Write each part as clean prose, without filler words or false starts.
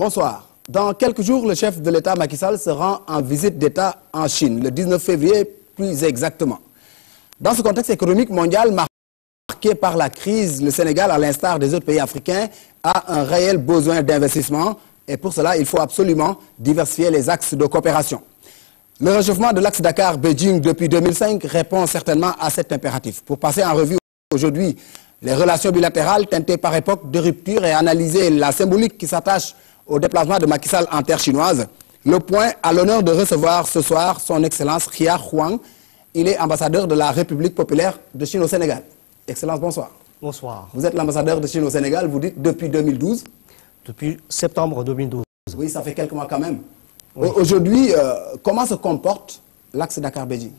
Bonsoir. Dans quelques jours, le chef de l'État Macky Sall se rend en visite d'État en Chine, le 19 février plus exactement. Dans ce contexte économique mondial marqué par la crise, le Sénégal, à l'instar des autres pays africains, a un réel besoin d'investissement et pour cela, il faut absolument diversifier les axes de coopération. Le réchauffement de l'axe Dakar-Beijing depuis 2005 répond certainement à cet impératif. Pour passer en revue aujourd'hui les relations bilatérales teintées par époque de rupture et analyser la symbolique qui s'attache au déplacement de Macky Sall en terre chinoise, le point a l'honneur de recevoir ce soir son Excellence Ria Huang. Il est ambassadeur de la République populaire de Chine au Sénégal. Excellence, bonsoir. Bonsoir. Vous êtes l'ambassadeur de Chine au Sénégal, vous dites depuis 2012. Depuis septembre 2012. Oui, ça fait quelques mois quand même. Oui. Aujourd'hui, comment se comporte l'axe Dakar-Beijing?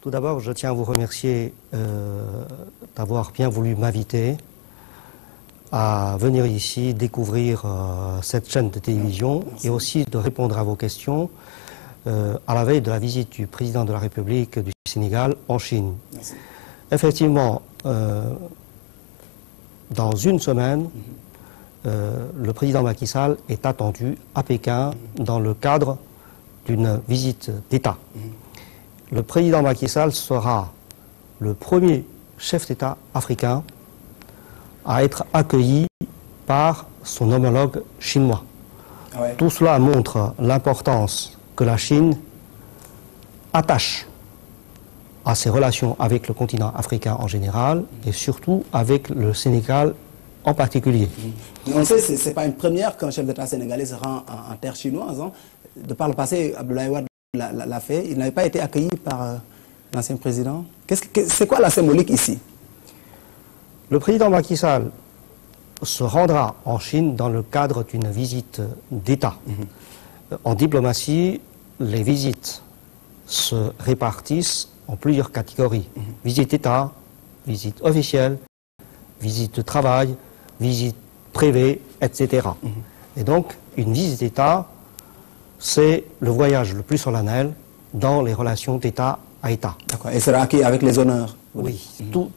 Tout d'abord, je tiens à vous remercier d'avoir bien voulu m'inviter à venir ici découvrir cette chaîne de télévision. Merci. Et aussi de répondre à vos questions à la veille de la visite du président de la République du Sénégal en Chine. Merci. Effectivement, dans une semaine, le président Macky Sall est attendu à Pékin dans le cadre d'une visite d'État. Le président Macky Sall sera le premier chef d'État africain à être accueilli par son homologue chinois. Ah ouais. Tout cela montre l'importance que la Chine attache à ses relations avec le continent africain en général et surtout avec le Sénégal en particulier. Mais on sait que ce n'est pas une première qu'un chef d'État sénégalais se rend en terre chinoise. Hein. De par le passé, Abdoulaye Wade l'a fait. Il n'avait pas été accueilli par l'ancien président. C'est quoi la symbolique ici? Le président Macky Sall se rendra en Chine dans le cadre d'une visite d'État. En diplomatie, les visites se répartissent en plusieurs catégories. Visite d'État, visite officielle, visite de travail, visite privée, etc. Et donc, une visite d'État, c'est le voyage le plus solennel dans les relations d'État à État. D'accord. Et sera acquis avec les honneurs? Oui,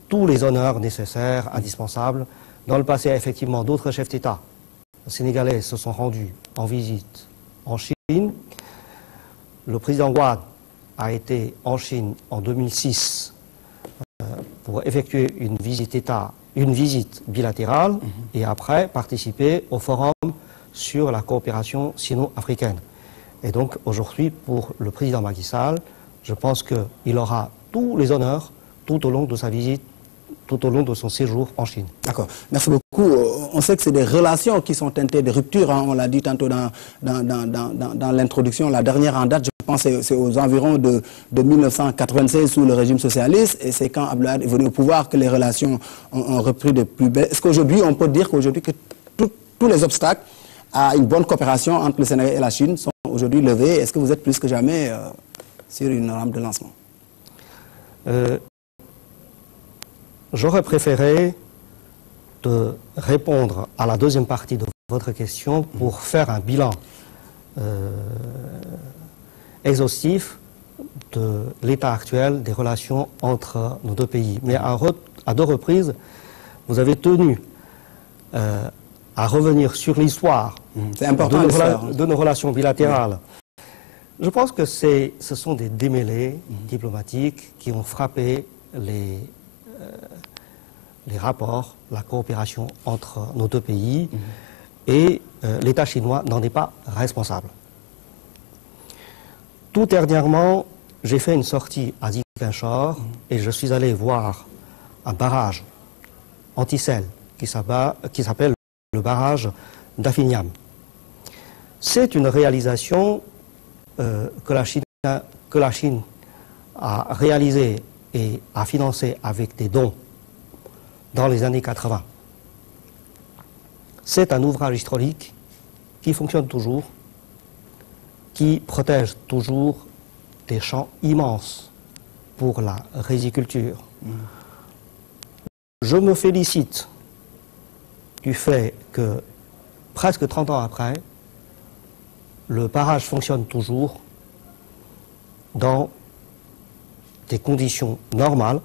tous les honneurs nécessaires, indispensables. Dans le passé, effectivement, d'autres chefs d'État sénégalais se sont rendus en visite en Chine. Le président Wade a été en Chine en 2006 pour effectuer une visite d'État, une visite bilatérale, et après participer au forum sur la coopération sino-africaine. Et donc aujourd'hui, pour le président Macky Sall, je pense qu'il aura tous les honneurs tout au long de sa visite, tout au long de son séjour en Chine. D'accord. Merci beaucoup. On sait que c'est des relations qui sont teintées de rupture. Hein. On l'a dit tantôt dans l'introduction. La dernière en date, je pense, c'est aux environs de 1996 sous le régime socialiste. Et c'est quand Abdoulaye est venu au pouvoir que les relations ont repris de plus belle. Est-ce qu'aujourd'hui, on peut dire qu'aujourd'hui, que tous les obstacles à une bonne coopération entre le Sénégal et la Chine sont aujourd'hui levés? Est-ce que vous êtes plus que jamais sur une rampe de lancement? J'aurais préféré de répondre à la deuxième partie de votre question pour faire un bilan exhaustif de l'état actuel des relations entre nos deux pays. Mais à deux reprises, vous avez tenu à revenir sur l'histoire de nos relations bilatérales. Je pense que ce sont des démêlés diplomatiques qui ont frappé les rapports, la coopération entre nos deux pays, et l'État chinois n'en est pas responsable. Tout dernièrement, j'ai fait une sortie à Ziguinchor et je suis allé voir un barrage anti-sel qui s'appelle le barrage d'Afinyam. C'est une réalisation que la Chine a réalisée et a financée avec des dons dans les années 80. C'est un ouvrage hydraulique qui fonctionne toujours, qui protège toujours des champs immenses pour la riziculture. Je me félicite du fait que, presque 30 ans après, le barrage fonctionne toujours dans des conditions normales.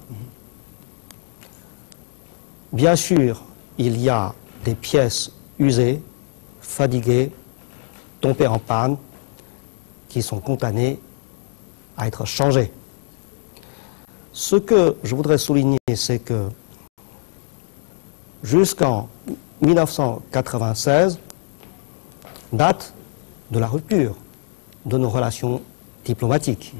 Bien sûr, il y a des pièces usées, fatigués, tombés en panne, qui sont condamnés à être changés. Ce que je voudrais souligner, c'est que jusqu'en 1996, date de la rupture de nos relations diplomatiques.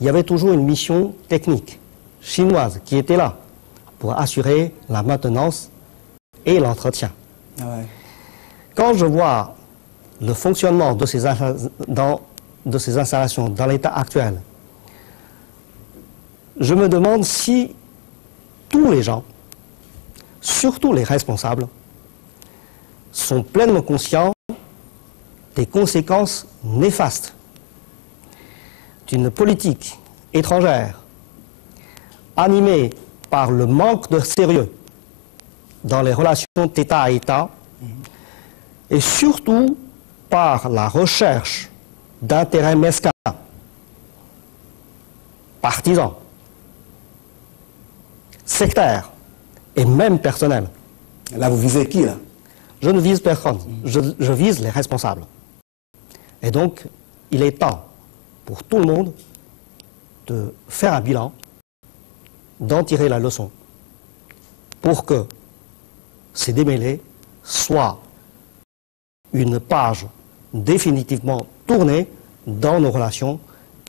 Il y avait toujours une mission technique chinoise qui était là pour assurer la maintenance et l'entretien. Ah ouais. Quand je vois le fonctionnement de ces installations dans l'état actuel, je me demande si tous les gens, surtout les responsables, sont pleinement conscients des conséquences néfastes d'une politique étrangère animée par le manque de sérieux dans les relations d'État à État et surtout par la recherche d'intérêts mesquins, partisans, sectaires et même personnels. Là, vous visez qui, là? Je ne vise personne, je vise les responsables. Et donc, il est temps pour tout le monde de faire un bilan, d'en tirer la leçon, pour que ces démêlés soient une page définitivement tournée dans nos relations,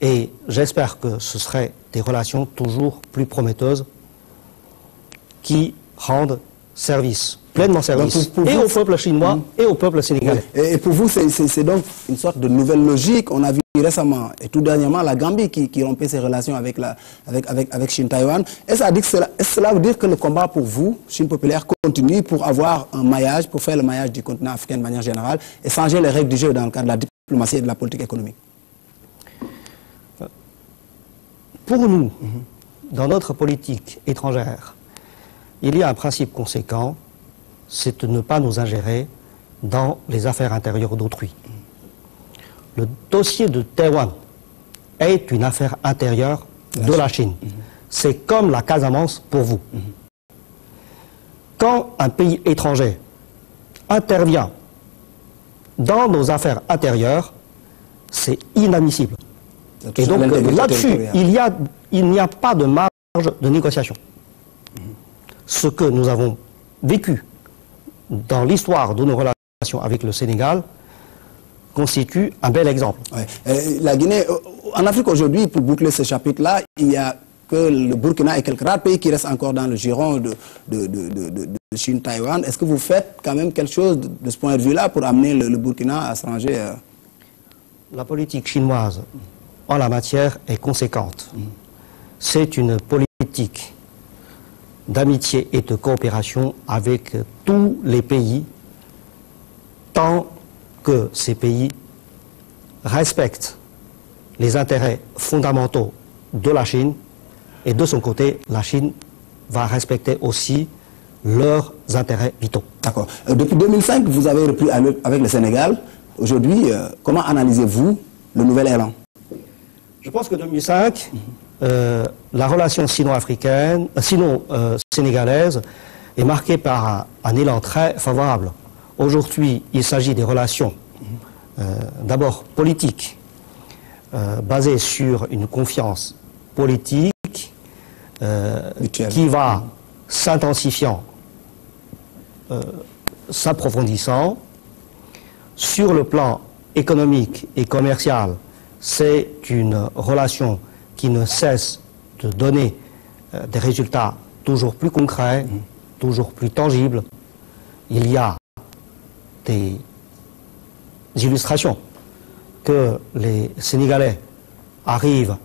et j'espère que ce seraient des relations toujours plus prometteuses qui rendent service, pleinement service, pour et vous, au peuple chinois et au peuple sénégalais. Et pour vous, c'est donc une sorte de nouvelle logique. On a vu récemment, et tout dernièrement, la Gambie qui rompait ses relations avec Chine-Taïwan. Est-ce cela veut dire que le combat pour vous, Chine populaire, continue pour avoir un maillage, pour faire le maillage du continent africain de manière générale, et changer les règles du jeu dans le cadre de la diplomatie et de la politique économique? Pour nous, dans notre politique étrangère, il y a un principe conséquent, c'est de ne pas nous ingérer dans les affaires intérieures d'autrui. Le dossier de Taïwan est une affaire intérieure de la Chine. C'est comme la Casamance pour vous. Quand un pays étranger intervient dans nos affaires intérieures, c'est inadmissible. Et donc là-dessus, il n'y a pas de marge de négociation. Ce que nous avons vécu dans l'histoire de nos relations avec le Sénégal constitue un bel exemple. Ouais. La Guinée, en Afrique aujourd'hui, pour boucler ce chapitre-là, il n'y a que le Burkina et quelques rares pays qui restent encore dans le giron de Chine-Taïwan. Est-ce que vous faites quand même quelque chose de ce point de vue-là pour amener le Burkina à se ranger La politique chinoise en la matière est conséquente. C'est une politique d'amitié et de coopération avec tous les pays, tant que ces pays respectent les intérêts fondamentaux de la Chine, et de son côté, la Chine va respecter aussi leurs intérêts vitaux. D'accord. Depuis 2005, vous avez repris avec le Sénégal. Aujourd'hui, comment analysez-vous le nouvel élan? Je pense que 2005, la relation sino-africaine, sino-sénégalaise est marquée par un élan très favorable. Aujourd'hui, il s'agit des relations d'abord politiques, basées sur une confiance politique qui va s'intensifiant, s'approfondissant. Sur le plan économique et commercial, c'est une relation qui ne cesse de donner des résultats toujours plus concrets, toujours plus tangibles. Il y a des illustrations que les Sénégalais arrivent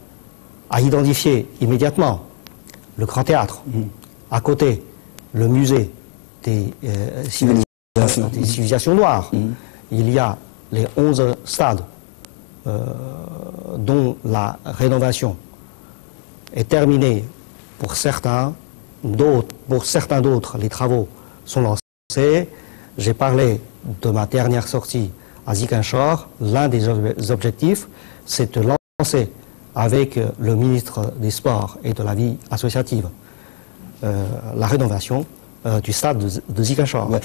à identifier immédiatement. Le Grand Théâtre, à côté, le musée des civilisations noires. Il y a les 11 stades dont la rénovation est terminée pour certains d'autres, les travaux sont lancés. J'ai parlé de ma dernière sortie à Ziguinchor. L'un des objectifs, c'est de lancer avec le ministre des Sports et de la vie associative la rénovation du stade de Ziguinchor. Ouais.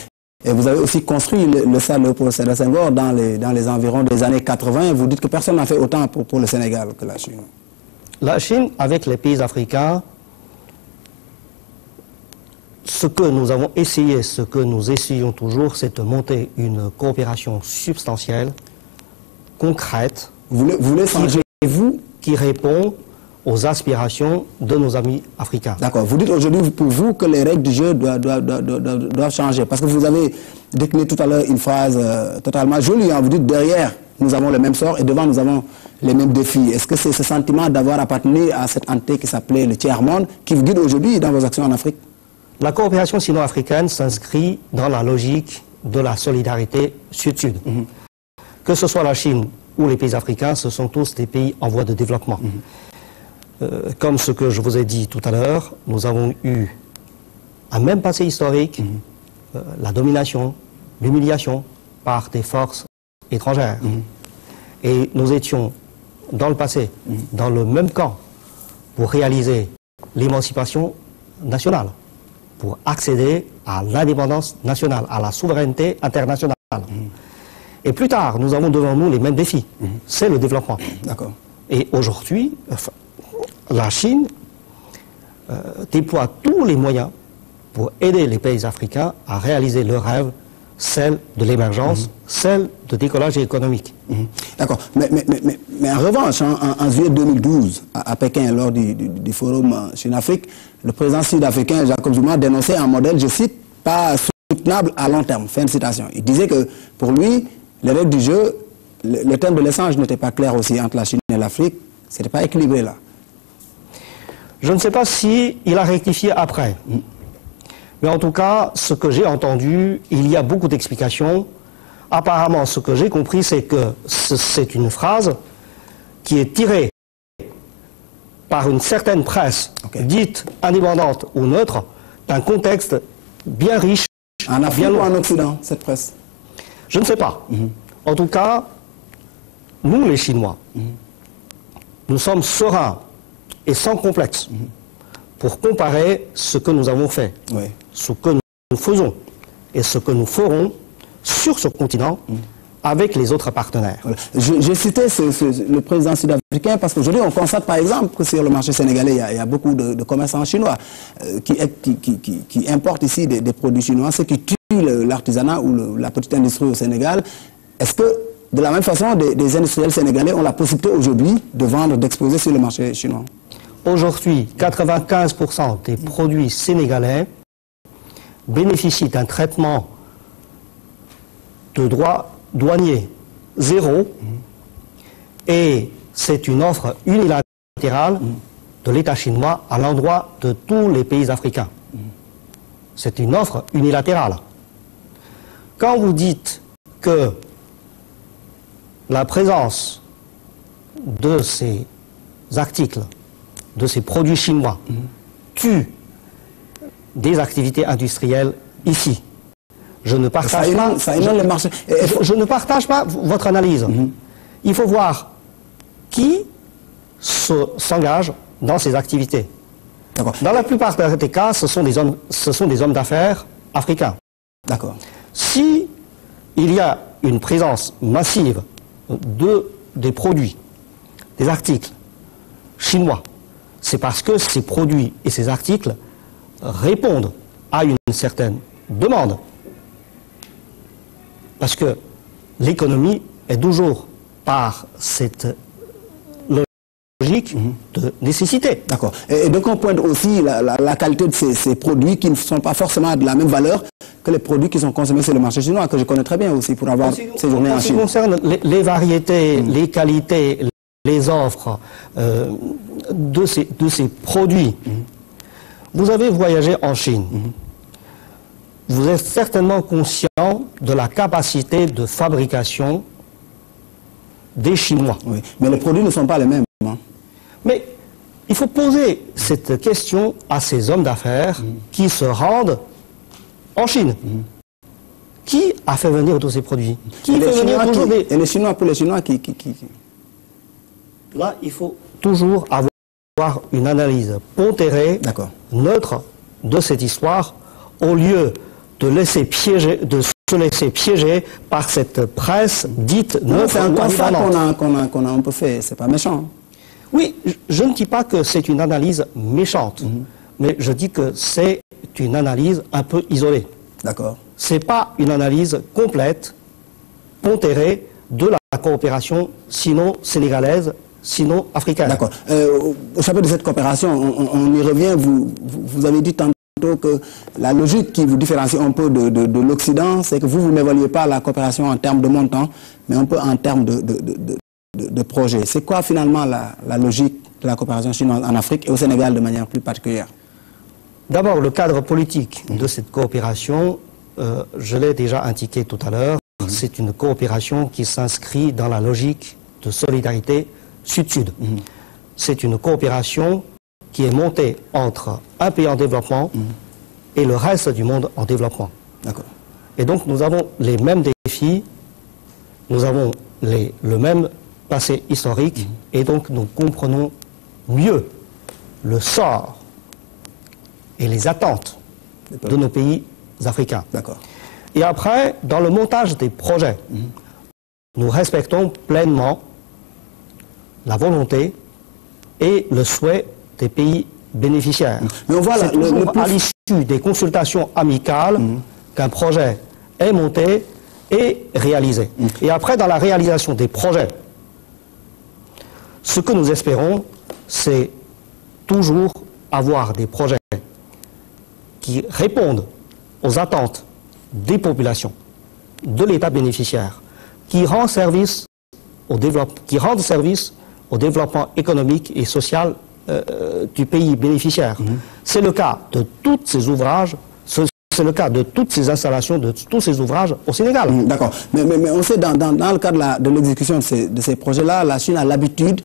Et vous avez aussi construit le stade Léopold Sédar Senghor dans les environs des années 80. Vous dites que personne n'a fait autant pour le Sénégal que la Chine. La Chine, avec les pays africains, ce que nous avons essayé, ce que nous essayons toujours, c'est de monter une coopération substantielle, concrète, Vous voulez changer, vous? Qui répond aux aspirations de nos amis africains. D'accord. Vous dites aujourd'hui pour vous que les règles du jeu doivent changer. Parce que vous avez décliné tout à l'heure une phrase totalement jolie. Hein. Vous dites derrière, nous avons le même sort et devant, nous avons les mêmes défis. Est-ce que c'est ce sentiment d'avoir appartenu à cette entité qui s'appelait le tiers-monde qui vous guide aujourd'hui dans vos actions en Afrique? La coopération sino-africaine s'inscrit dans la logique de la solidarité sud-sud. Que ce soit la Chine ou les pays africains, ce sont tous des pays en voie de développement. Comme ce que je vous ai dit tout à l'heure, nous avons eu un même passé historique, la domination, l'humiliation par des forces étrangères. Et nous étions dans le passé, dans le même camp, pour réaliser l'émancipation nationale, pour accéder à l'indépendance nationale, à la souveraineté internationale. Et plus tard, nous avons devant nous les mêmes défis. C'est le développement. D'accord. Et aujourd'hui, la Chine déploie tous les moyens pour aider les pays africains à réaliser leur rêve, celle de l'émergence, celle de décollage économique. D'accord. Mais en revanche, en juillet 2012, à Pékin, lors du forum Chine-Afrique, le président sud-africain Jacob Zuma dénonçait un modèle, je cite, pas soutenable à long terme. Fin de citation. Il disait que pour lui, les règles du jeu, le thème de l'échange n'était pas clair aussi entre la Chine et l'Afrique. Ce n'était pas équilibré là. Je ne sais pas si il a rectifié après. Mais en tout cas, ce que j'ai entendu, il y a beaucoup d'explications. Apparemment, ce que j'ai compris, c'est que c'est une phrase qui est tirée par une certaine presse, dite indépendante ou neutre, d'un contexte bien riche. En Afrique ou en Occident, cette presse? Je ne sais pas. En tout cas, nous les Chinois, nous sommes sereins et sans complexe pour comparer ce que nous avons fait, ce que nous faisons et ce que nous ferons sur ce continent avec les autres partenaires. Voilà. J'ai cité le président sud-africain parce qu'aujourd'hui on constate par exemple que sur le marché sénégalais il y a beaucoup de commerçants chinois qui importent ici des produits chinois, ce qui tue l'artisanat ou la petite industrie au Sénégal. Est-ce que de la même façon des industriels sénégalais ont la possibilité aujourd'hui de vendre, d'exposer sur le marché chinois? Aujourd'hui, 95% des produits sénégalais bénéficient d'un traitement de droit douanier zéro et c'est une offre unilatérale de l'État chinois à l'endroit de tous les pays africains. C'est une offre unilatérale. Quand vous dites que la présence de ces articles, de ces produits chinois, tue des activités industrielles ici, je ne partage pas. Je ne partage pas votre analyse. Il faut voir qui s'engage dans ces activités. Dans la plupart des cas, ce sont des hommes d'affaires africains. D'accord. Si il y a une présence massive des produits, des articles chinois, c'est parce que ces produits et ces articles répondent à une certaine demande. Parce que l'économie est toujours par cette logique de nécessité. D'accord. Et donc on pointe aussi la qualité de ces produits qui ne sont pas forcément de la même valeur que les produits qui sont consommés sur le marché chinois, que je connais très bien aussi pour avoir séjourné en Chine. En ce qui concerne les variétés, les qualités, les offres de ces produits, vous avez voyagé en Chine. Vous êtes certainement conscient de la capacité de fabrication des Chinois. Oui, mais les produits ne sont pas les mêmes. Hein. Mais il faut poser cette question à ces hommes d'affaires qui se rendent en Chine. Qui a fait venir tous ces produits? Et les Chinois, pour les Chinois qui... Là, il faut toujours avoir une analyse pondérée, neutre de cette histoire, au lieu de se laisser piéger par cette presse dite neutre. C'est un constat qu'on a un peu fait, c'est pas méchant. Oui, je ne dis pas que c'est une analyse méchante, mais je dis que c'est une analyse un peu isolée. D'accord. Ce n'est pas une analyse complète, pondérée de la coopération sino-sénégalaise, sino-africaine. D'accord. Au chapitre de cette coopération, on y revient. Vous avez dit tantôt que la logique qui vous différencie un peu de l'Occident, c'est que vous n'évaluez pas la coopération en termes de montant, mais un peu en termes de projet. C'est quoi finalement la logique de la coopération chinoise en Afrique et au Sénégal de manière plus particulière? D'abord, le cadre politique de cette coopération, je l'ai déjà indiqué tout à l'heure, c'est une coopération qui s'inscrit dans la logique de solidarité Sud-Sud. C'est une coopération qui est montée entre un pays en développement et le reste du monde en développement. D'accord. Et donc nous avons les mêmes défis, nous avons le même passé historique, et donc nous comprenons mieux le sort et les attentes de nos pays africains. D'accord. Et après, dans le montage des projets, nous respectons pleinement la volonté et le souhait des pays bénéficiaires. Mais on voit c'est toujours à l'issue des consultations amicales qu'un projet est monté et réalisé. Et après, dans la réalisation des projets, ce que nous espérons, c'est toujours avoir des projets qui répondent aux attentes des populations, de l'État bénéficiaire, qui rendent service au développement économique et social du pays bénéficiaire. C'est le cas de tous ces ouvrages, c'est le cas de toutes ces installations, de tous ces ouvrages au Sénégal. D'accord. Mais on sait, dans le cadre de l'exécution de ces projets-là, la Chine a l'habitude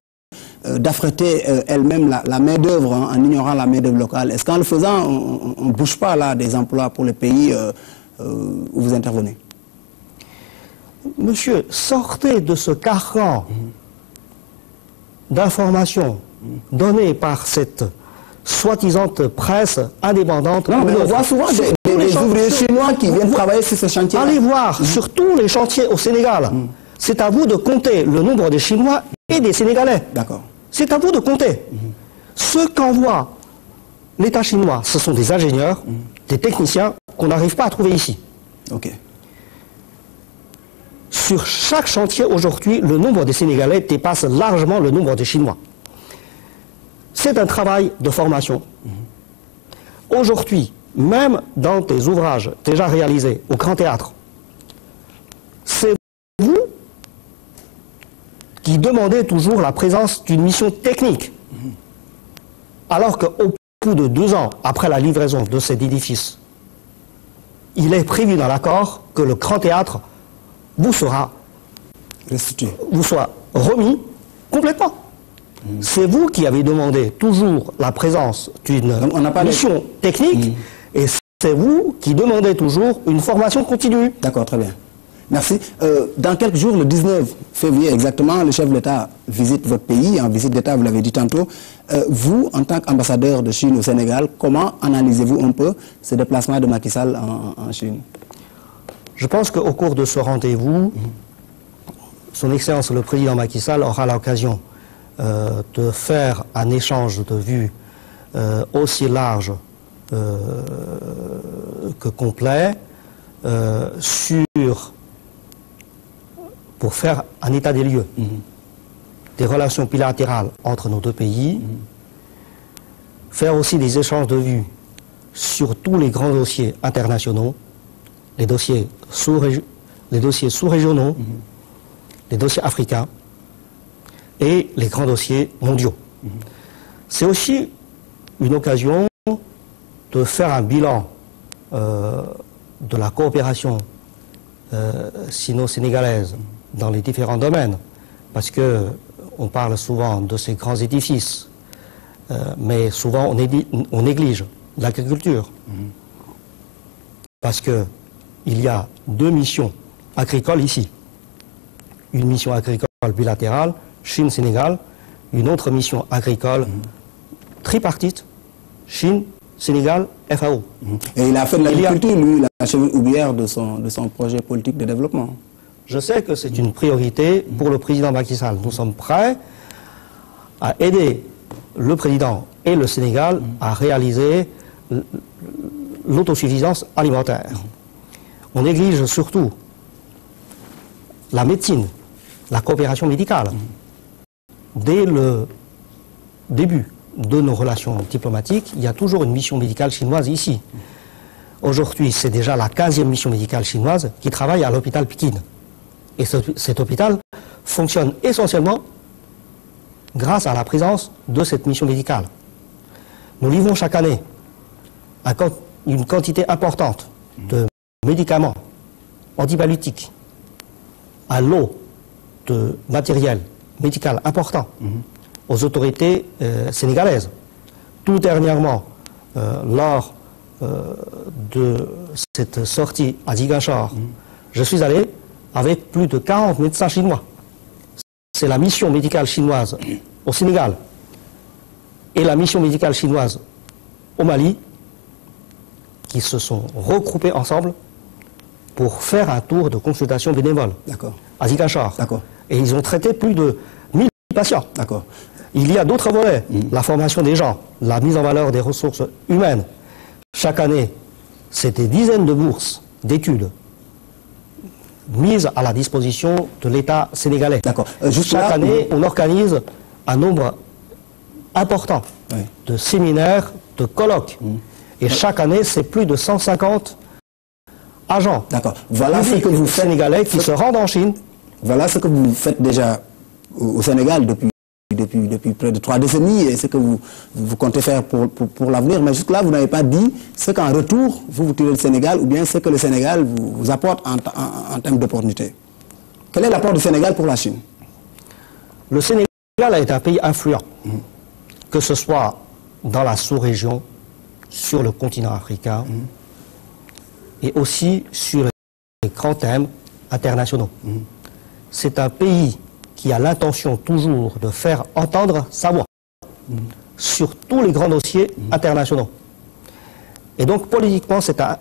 d'affréter elle-même la main-d'œuvre en ignorant la main-d'œuvre locale. Est-ce qu'en le faisant, on ne bouge pas là des emplois pour les pays où vous intervenez? Monsieur, sortez de ce carcan d'informations données par cette soi-disant presse indépendante. Non, mais on voit souvent des ouvriers chinois qui viennent travailler sur ce chantier. Allez voir sur tous les chantiers au Sénégal. C'est à vous de compter le nombre des Chinois et des Sénégalais. D'accord. C'est à vous de compter. Ce qu'envoie l'État chinois, ce sont des ingénieurs, des techniciens qu'on n'arrive pas à trouver ici. Ok. Sur chaque chantier aujourd'hui, le nombre des Sénégalais dépasse largement le nombre des Chinois. C'est un travail de formation. Aujourd'hui, même dans des ouvrages déjà réalisés au Grand Théâtre, c'est vous qui demandez toujours la présence d'une mission technique. Alors qu'au bout de 2 ans après la livraison de cet édifice, il est prévu dans l'accord que le Grand Théâtre vous soit remis complètement. C'est vous qui avez demandé toujours la présence d'une mission technique et c'est vous qui demandez toujours une formation continue. D'accord, très bien. Merci. Dans quelques jours, le 19 février exactement, le chef de l'État visite votre pays, en visite d'État, vous l'avez dit tantôt. Vous, en tant qu'ambassadeur de Chine au Sénégal, comment analysez-vous un peu ce déplacement de Macky Sall en Chine? Je pense qu'au cours de ce rendez-vous, Son Excellence le Président Macky Sall aura l'occasion de faire un échange de vues aussi large que complet pour faire un état des lieux des relations bilatérales entre nos deux pays, faire aussi des échanges de vues sur tous les grands dossiers internationaux, les dossiers sous-régionaux, les dossiers africains et les grands dossiers mondiaux. C'est aussi une occasion de faire un bilan de la coopération sino-sénégalaise dans les différents domaines, parce qu'on parle souvent de ces grands édifices, mais souvent on néglige l'agriculture, parce qu'il y a 2 missions agricoles ici. Une mission agricole bilatérale, Chine-Sénégal, une autre mission agricole tripartite, Chine, Sénégal, FAO. Et il a fait de l'agriculture, lui, la cheville ouvrière de son projet politique de développement. Je sais que c'est une priorité pour le président Macky Sall. Nous sommes prêts à aider le président et le Sénégal à réaliser l'autosuffisance alimentaire. On néglige surtout la médecine, la coopération médicale. Dès le début de nos relations diplomatiques, il y a toujours une mission médicale chinoise ici. Aujourd'hui, c'est déjà la 15e mission médicale chinoise qui travaille à l'hôpital Pékin. Et cet hôpital fonctionne essentiellement grâce à la présence de cette mission médicale. Nous livrons chaque année une quantité importante de médicaments antibiotiques, à l'eau de matériel médical important aux autorités sénégalaises. Tout dernièrement, lors de cette sortie à Ziguinchor, je suis allé avec plus de 40 médecins chinois. C'est la mission médicale chinoise au Sénégal et la mission médicale chinoise au Mali qui se sont regroupés ensemble pour faire un tour de consultation bénévole à Ziguinchor. Et ils ont traité plus de 1000 patients. Il y a d'autres volets, la formation des gens, la mise en valeur des ressources humaines. Chaque année, c'est des dizaines de bourses d'études mises à la disposition de l'État sénégalais. Chaque année, on organise un nombre important de séminaires, de colloques. Et chaque année, c'est plus de 150 agents voilà ce que vous faites, sénégalais qui se rendent en Chine. Voilà ce que vous faites déjà au Sénégal depuis près de 3 décennies et ce que vous comptez faire pour l'avenir. Mais jusque-là, vous n'avez pas dit ce qu'en retour, vous tirez le Sénégal ou bien ce que le Sénégal vous apporte en termes d'opportunités. Quel est l'apport du Sénégal pour la Chine? Le Sénégal est un pays influent, que ce soit dans la sous-région, sur le continent africain et aussi sur les grands thèmes internationaux. C'est un pays qui a l'intention toujours de faire entendre sa voix sur tous les grands dossiers internationaux. Et donc politiquement, c'est un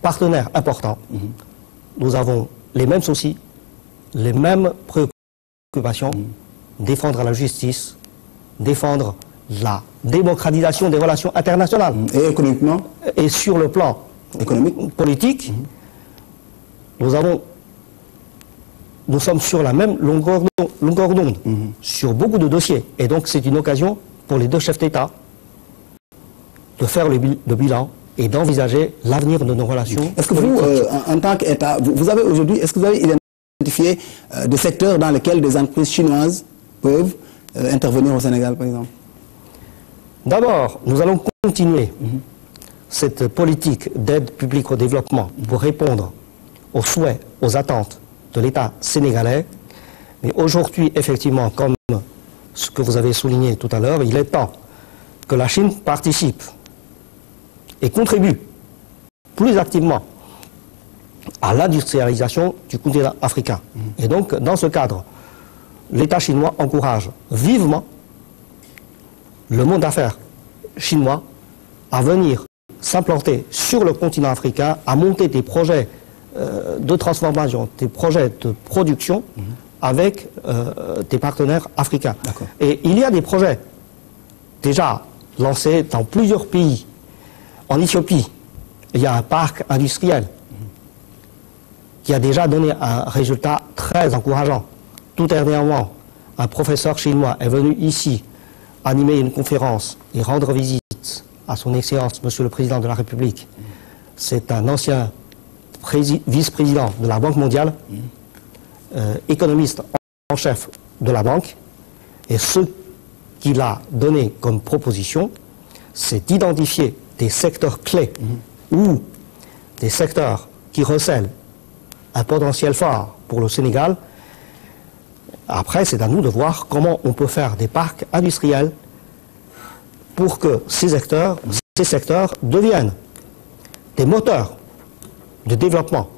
partenaire important. Nous avons les mêmes soucis, les mêmes préoccupations, défendre la justice, défendre la démocratisation des relations internationales. Et économiquement? Et sur le plan politique, nous sommes sur la même longueur d'onde, sur beaucoup de dossiers. Et donc c'est une occasion pour les deux chefs d'État de faire le bilan et d'envisager l'avenir de nos relations. Est-ce que vous, en tant qu'État, vous avez aujourd'hui, est-ce que vous avez identifié des secteurs dans lesquels des entreprises chinoises peuvent intervenir au Sénégal, par exemple? D'abord, nous allons continuer cette politique d'aide publique au développement pour répondre aux souhaits, aux attentes de l'État sénégalais. Mais aujourd'hui, effectivement, comme ce que vous avez souligné tout à l'heure, il est temps que la Chine participe et contribue plus activement à l'industrialisation du continent africain. Et donc, dans ce cadre, l'État chinois encourage vivement le monde d'affaires chinois à venir s'implanter sur le continent africain, à monter des projets de transformation, des projets de production avec des partenaires africains. Et il y a des projets déjà lancés dans plusieurs pays. En Éthiopie, il y a un parc industriel qui a déjà donné un résultat très encourageant. Tout dernièrement, un professeur chinois est venu ici animer une conférence et rendre visite à son Excellence, Monsieur le Président de la République. C'est un ancien vice-président de la Banque mondiale, économiste en chef de la banque. Et ce qu'il a donné comme proposition, c'est d'identifier des secteurs clés ou des secteurs qui recèlent un potentiel fort pour le Sénégal. Après, c'est à nous de voir comment on peut faire des parcs industriels pour que ces secteurs deviennent des moteurs de développement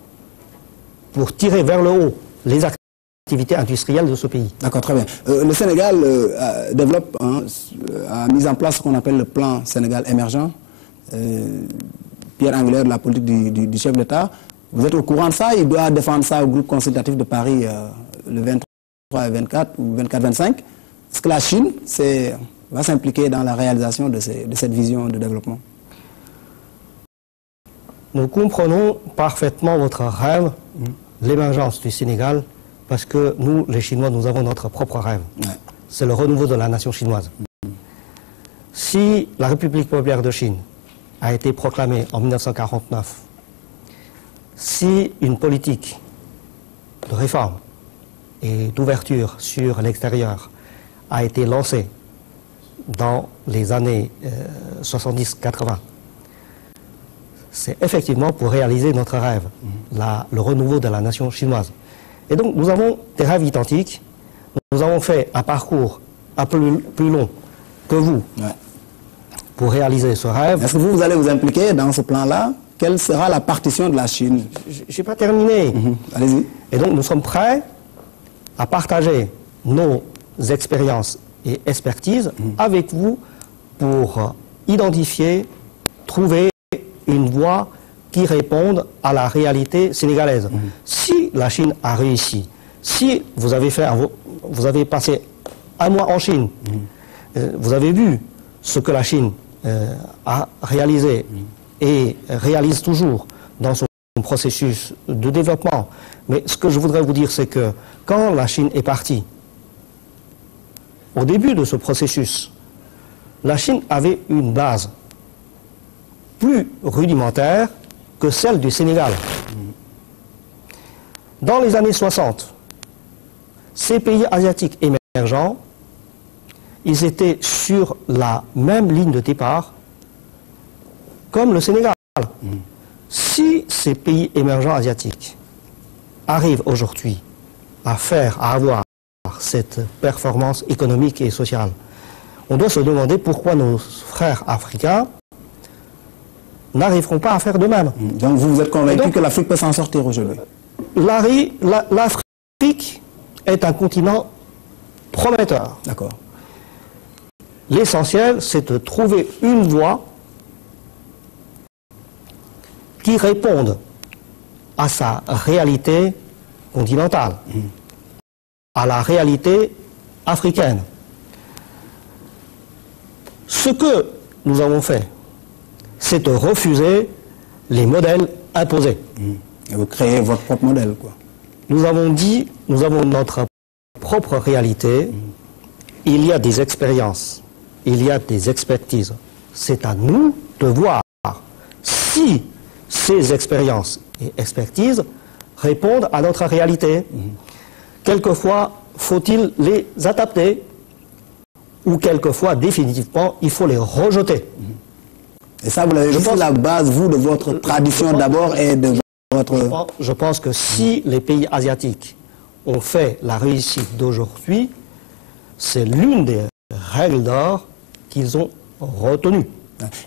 pour tirer vers le haut les acteurs l'activité industrielle de ce pays. D'accord, très bien. Le Sénégal développe, a mis en place ce qu'on appelle le plan Sénégal émergent, pierre angulaire de la politique du chef d'État. Vous êtes au courant de ça? Il doit défendre ça au groupe consultatif de Paris le 23 et 24 ou 24-25. Est-ce que la Chine va s'impliquer dans la réalisation de cette vision de développement? Nous comprenons parfaitement votre rêve, l'émergence du Sénégal, parce que nous, les Chinois, nous avons notre propre rêve. Ouais. C'est le renouveau de la nation chinoise. Si la République populaire de Chine a été proclamée en 1949, si une politique de réforme et d'ouverture sur l'extérieur a été lancée dans les années 70-80, c'est effectivement pour réaliser notre rêve, le renouveau de la nation chinoise. Et donc nous avons des rêves identiques, nous avons fait un parcours un peu plus long que vous pour réaliser ce rêve. Est-ce que vous allez vous impliquer dans ce plan-là? Quelle sera la partition de la Chine? Je n'ai pas terminé. Allez-y. Et donc nous sommes prêts à partager nos expériences et expertises avec vous pour identifier, trouver une voie qui réponde à la réalité sénégalaise. Si la Chine a réussi, si vous avez passé un mois en Chine, vous avez vu ce que la Chine a réalisé et réalise toujours dans son processus de développement. Mais ce que je voudrais vous dire, c'est que quand la Chine est partie, au début de ce processus, la Chine avait une base plus rudimentaire que celle du Sénégal. Dans les années 60, ces pays asiatiques émergents, ils étaient sur la même ligne de départ comme le Sénégal. Si ces pays émergents asiatiques arrivent aujourd'hui à avoir cette performance économique et sociale, on doit se demander pourquoi nos frères africains n'arriveront pas à faire de même. Donc vous êtes convaincu que l'Afrique peut s'en sortir aujourd'hui? L'Afrique est un continent prometteur. D'accord. L'essentiel, c'est de trouver une voie qui réponde à sa réalité continentale, à la réalité africaine. Ce que nous avons fait, c'est de refuser les modèles imposés. Et vous créez votre propre modèle, quoi. Nous avons dit, nous avons notre propre réalité, il y a des expériences, il y a des expertises. C'est à nous de voir si ces expériences et expertises répondent à notre réalité. Quelquefois, faut-il les adapter, ou quelquefois, définitivement, il faut les rejeter. Et ça, vous l'avez vu, c'est la base, vous, de votre tradition d'abord et de votre... Je pense que si les pays asiatiques ont fait la réussite d'aujourd'hui, c'est l'une des règles d'or qu'ils ont retenues.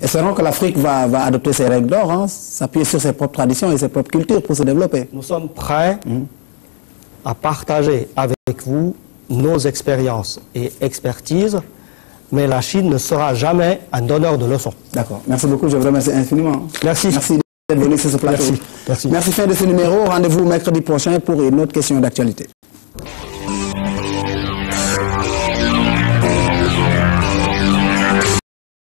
Espérons que l'Afrique va adopter ces règles d'or, s'appuyer sur ses propres traditions et ses propres cultures pour se développer. Nous sommes prêts à partager avec vous nos expériences et expertises, mais la Chine ne sera jamais un donneur de leçons. D'accord. Merci beaucoup, je vous remercie infiniment. Merci. Merci d'être venu sur ce plateau. Merci. Merci. Fin de ce numéro. Rendez-vous mercredi prochain pour une autre question d'actualité.